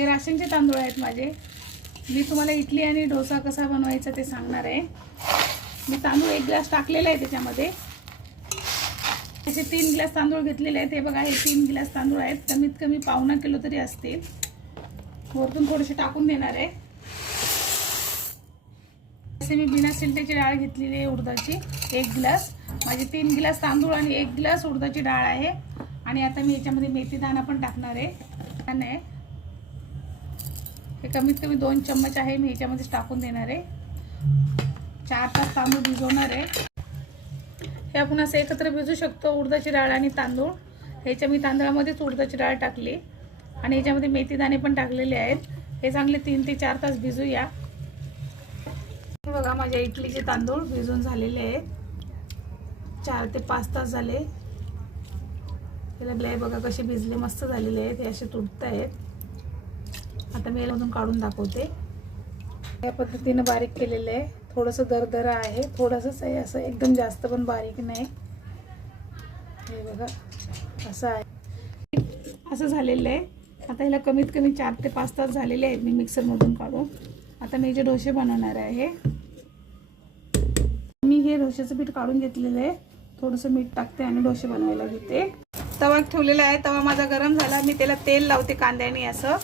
हे राशनचे तांदूळ आहेत माझे। मी तुम्हाला इडली आणि डोसा कसा बनवायचा ते सांगणार आहे। मी तांदूळ 1 ग्लास टाकलेला आहे त्याच्यामध्ये। असे 3 ग्लास तांदूळ घेतलेले आहेत। हे बघा, हे 3 ग्लास तांदूळ आहेत, कमीत कमी पावणा किलो तरी असतील। वरतून थोडेसे टाकून देणार आहे। असे मी बिना सिलट्याची डाळ घेतलेली आहे उडदाची 1 ग्लास। माझे 3 ग्लास तांदूळ आणि 1 ग्लास उडदाची डाळ आहे। आणि आता मी याच्यामध्ये मेथी दाणा पण टाकणार आहे। हे कमीत कमी 2 चम्मच आहे, मी याच्यामध्ये टाकून देणार आहे। 4 तास तांदूळ भिजवणार आहे। हे आपण असं एकत्र भिजू शकतो, उडदाची डाळ आणि तांदूळ। ह्याच्या मी तांदळामध्येच उडदाची डाळ टाकली आणि याच्यामध्ये मेथी दाणे पण टाकलेले आहेत। हे चांगले 3 ते 4 तास भिजूया। हे बघा, माझ्या इडलीचे तांदूळ भिजून झालेले आहेत। 4 ते 5 तास झाले। हे बघा कसे भिजले, मस्त झालेले आहेत। हे असे तुटत आहेत। आता मी यामधून काढून दाखवते। या पद्धतीने बारीक केलेले आहे। थोडंसं दरदरा आहे, थोडंसं आहे, असं एकदम जास्त पण बारीक नाही। हे बघा असं आहे, असं झालेलं आहे। आता याला कमीत कमी 4 ते 5 तास झालेले आहेत मी मिक्सरमधून काढून। आता मी जे डोसे बनवणार आहे, मी हे डोश्याचं पीठ काढून घेतलेलं आहे। थोडंसं मीठ टाकते आणि डोसे बनवायला घेते। तवा ठेवलेला आहे, तवा माझा गरम झाला। मी त्याला तेल लावते कांद्याने असं।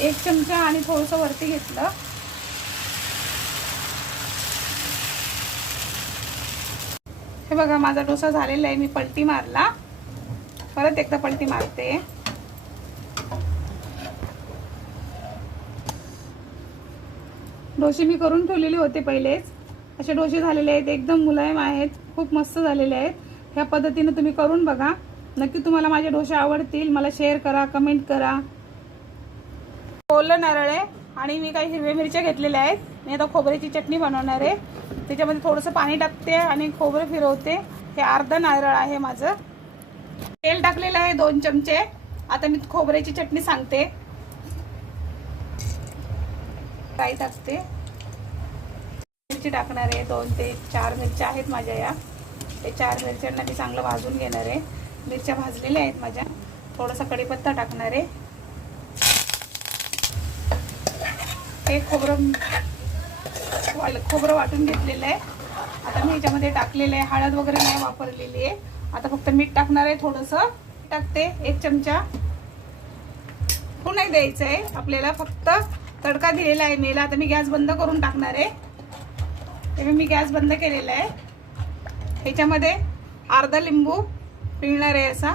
1 चमचा आणि थोडंसं वरती घेतलं। हे बघा, माझा डोसा झालेला आहे। मी पलटी मारला, परत एकदा पलटी मारते। डोसे मी करून ठेवलेले होते पहिलेच। असे डोसे झालेले आहेत, एकदम मुलायम आहेत, खूप मस्त झालेले आहेत। ह्या पद्धतीने तुम्ही करून बघा, नक्की तुम्हाला माझे डोसे आवडतील। मला शेअर करा, कमेंट करा। ओलं नारळ आहे आणि मी काही हिरव्या मिरच्या घेतलेल्या आहेत। मी आता खोबऱ्याची चटणी बनवणार आहे। त्याच्यामध्ये थोडंसं पाणी टाकते आणि खोबरं फिरवते। हे अर्धा नारळ आहे माझं। तेल टाकलेलं आहे 2 चमचे। आता मी खोबऱ्याची चटणी सांगते। काही टाकते, मिरची टाकणार आहे। 2 ते 4 मिरच्या आहेत माझ्या या। ते 4 मिरच्यांना मी चांगलं भाजून घेणार आहे। मिरच्या भाजलेल्या आहेत माझ्या। थोडासा कढीपत्ता टाकणार आहे। हे खोबरं वाटून घेतलेलं आहे। आता मी याच्यामध्ये टाकलेलं आहे। हळद वगैरे नाही वापरलेली आहे। आता फक्त मीठ टाकणार आहे, थोडंसं टाकते 1 चमचा। नाही द्यायचं आहे आपल्याला, फक्त तडका दिलेला आहे मेला। आता मी गॅस बंद करून टाकणार आहे। तेव्हा मी गॅस बंद केलेला आहे। ह्याच्यामध्ये अर्धा लिंबू पिळणार आहे असा।